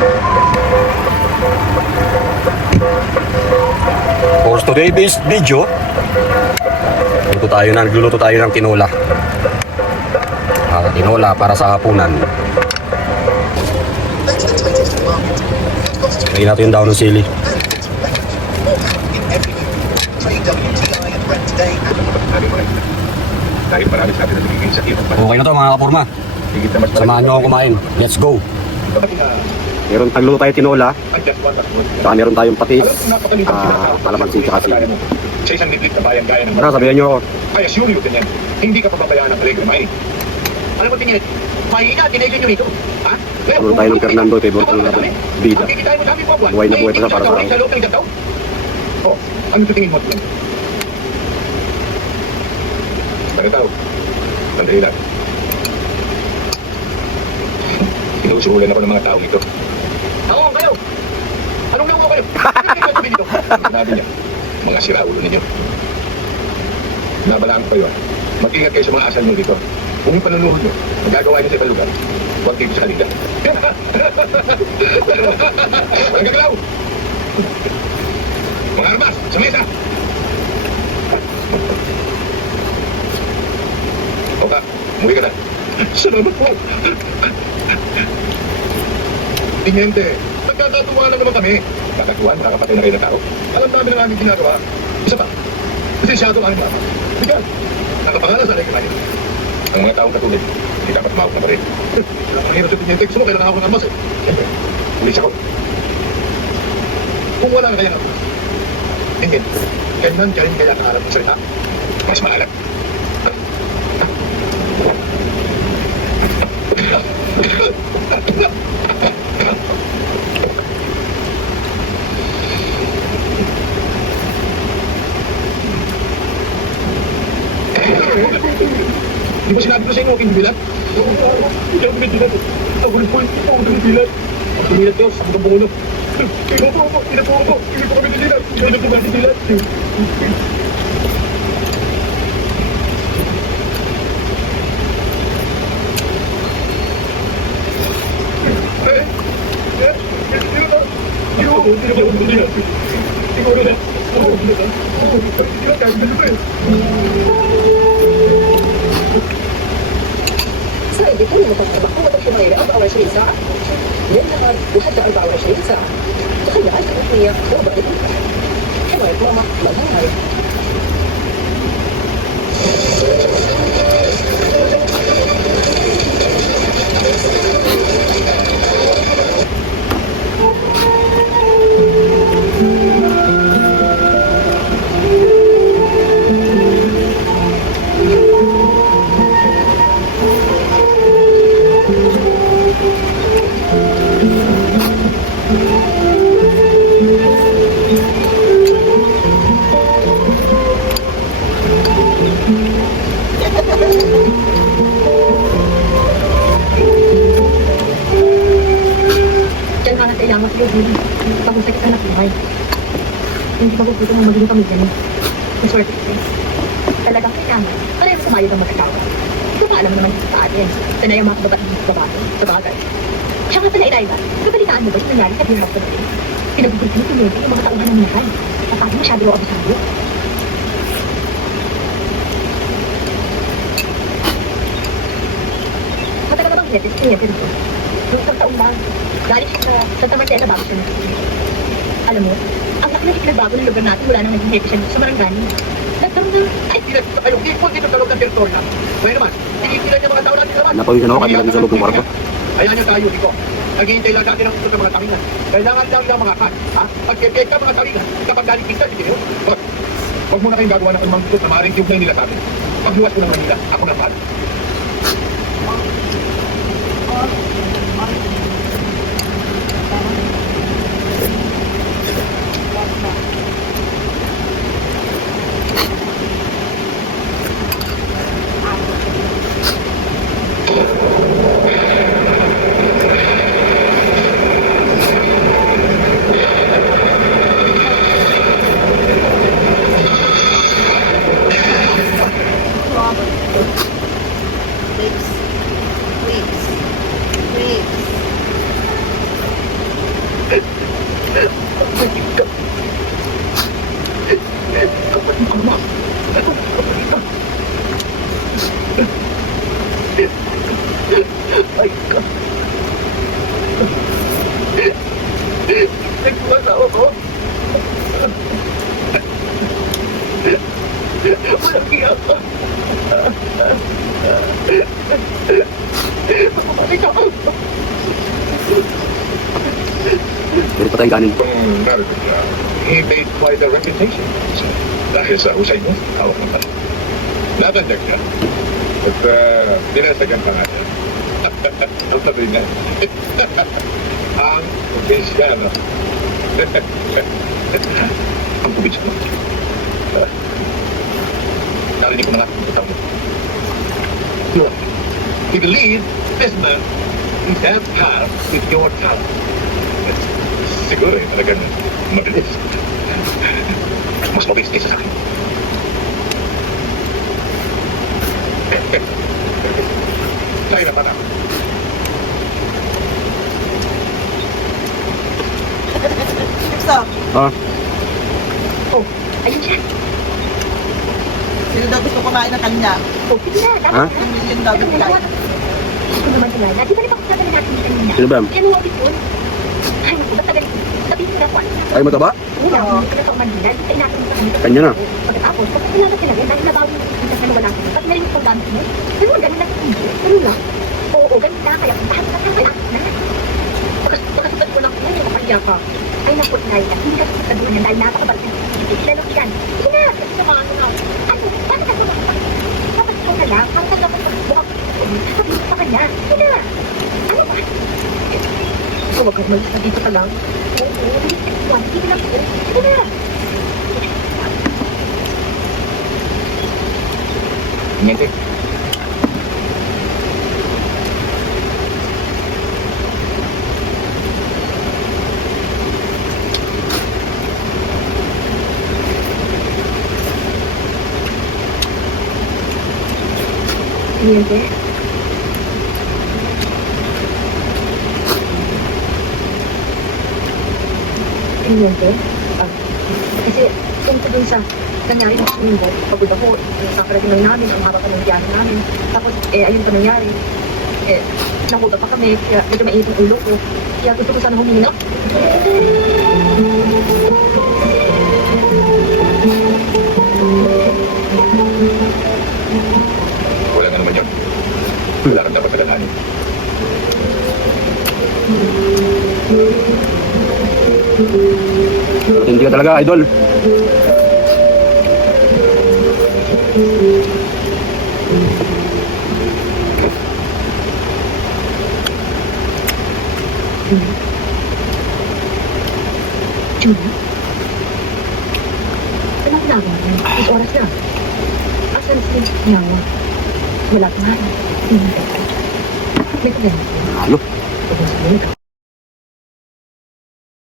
For today's video, nagluluto tayo ng tinola. Tinola para sa hapunan. Lagyan natin yung daon ng sili. Okay na to mga kapurma. Samahan nyo akong kumain. Let's go! Meron tagluto tayo tinola. Saka meron tayong patis. Palamansi tsaka sili. Sa isang litlit na bayan gaya ng Sabihan nyo ako. I assure you, ganyan. Hindi ka papabayaan ng Alegre May. Alam mo, tingin, mahina, tinigil nyo ito. Ha? Meron tayo ng Fernando, favorite ng natin. Bida. Buhay na buhay pa sa para sa ako. Oh, ano ito tingin mo? Tagataw. Sandali lang. Inuusulan ako ng mga tao ito. Ako, kayo! Anong nakuha kayo? Hindi kayo sabihin ito. Sinabi niya, mga siraulo ninyo. Nabalaan ko kayo. Mag-ingat kayo sa mga asal nyo dito. Kung yung panunuhod nyo, magagawa nyo sa ibang lugar, huwag dito sa kanila. Ang gagalaw! Mga armas, sa mesa! Oka, umuwi ka na. Salamat po. Tiniente, nagkakatuwa lang naman kami. Kakatuwa, makakapatay na kayo ng tao. Alam namin ang aming ginagawa. Isa pa, lisensyado ang aming mama. Bigan, nakapangalan sa Alegre May. Ang mga taong katulad, hindi dapat mahawak na pa rin. Ang hirap sa Tiniente, gusto mo kailangan ako ng armas eh. Siyempre, ulis ako. Kung wala na kaya ng armas, tingin, kailan ka rin kaya nakaharap ng salita? Mas malalag. Di ba sinabi ko sa inyo, huwag bibilat? Hindi ako bibilat. Ako rin po, hindi ako bibilat. Ako bibilat ko, sa mga bungo. Hindi po ako, hindi po ako, hindi po kami bibilat. Hindi po kami bibilat. سأل بكل مقومة الحماية 24 ساعة للنهار وحتى 24 ساعة تخلى عنك الرقمية وضع الأنفع حماية ماما مالها نهاية Kailangan sa'yo din. Pag-usay ka na buhay. Hindi magugutom ang maging pamilya niyo. Maswerte kasi. Talagang kailangan. Parehong sumayod ang mag-asawa. Alam naman sa atin. Sanay ang mga babae. Sa bagay. Siya nga pala, Eliza. Kapalitaan mo ba yung nangyari sa Birhap ko natin? Pinagugutom mo tumuloy yung mga tauhan ng minahal. Kapag masyado ako abisado. Matagal na bang hiyatis? Hiyatis rin. Noong isang taon lang. Galing siya sa Santa Marcela bago siya natin. Alam mo, ang laki na pinagbago ng lugar natin wala nang naging hepe siya sa Marangani. Nagkaroon na, ay pinagbago kayo, hindi po dito sa loob ng teritorya. Ngayon naman, tinigilan niya mga tao natin naman. Napawisan ako kanina sa loob ng kwarto. Ayan niya tayo, Iko. Naghihintay lang natin ang utos ng mga talingan. Kailangan lang ng mga kat. Pag-kepek ka mga talingan, kapag galing kita, hindi kayo. Huwag muna kayong gagawa ng anumang utos na maaaring tiyog na nila sa atin. Pagluwas ko ng Manila, ako na pala. Kapatid ko naman. Ay, ka. Nagpumasawa ko. Walang hiya ka. Kapatid ako. Meron pa tayong kanin. Kung narinig niya, he made quite a reputation. Dahil sa husay mo, hawak mo pala. Natandag niya. At pinasagan pa nga niya. Ang sabi niya. Ang probinsiyano. Ang probinsiyano. Narinig ko na nga ang tutaw mo. Yun. He believed this man is at par with your talent. Siguro eh, talagang mabilis. Mas mabilis kaysa sa akin. Tayo na pa na. Gusto, Ah, Oh, ayun siya. sino daw gusto kumain ng kanya? Oh, sige na. Ha? Dapat Ang million daw bigay. Ako naman talaga. Di ba napakasada na natin kanina? sino ba? Yan mo abit yun. Ay, naku, basta ganito. Sabihin mo na kung ano. Ay, mataba? Una, hindi ka na Manila. Di ka inatin mo sa kanila. Kanya na. Pagkatapos, kapag kailangan sila rin, dahil nabawi mo yung na wala ko. Pati na rin yung paggamit mo. Pero ganun lang. Ganun lang. Oo, ganun na. Kaya kahit na kaya na. Pagkasipad ko lang, ay, nakakaya ka. Ay, naku, Naila. Hindi ka sasaduhan yan dahil napakabalik ng kilala ko yan. Sige na. Kasi sa mga ano. Ano? Paano ka tulak? Dapat ikaw na lang. Parang dapat buka ko. Sabi mo sa kanya. Sige na. Ano ba? Huwag kang malis na dito ka lang. Oo, dito lang po. Sige na. Hindi. Hindi. Hindi. Kasi kung dun sa nangyari ng sundo, pagod ako, nakakarating lang namin, ang haba pa ng biyahe namin. Tapos, ayun pa nangyari. Nahuda pa kami, kaya medyo mainit ang ulo ko. Kaya gusto ko sana huminap. Wala nga naman yun. Wala kang dapat alalahanin. Hindi ka talaga, idol. Juna? Anong ginagawa niya? Mas oras na. Asan si Yawa? Wala pa nga. May problema. Ano? Pag-usap mo na.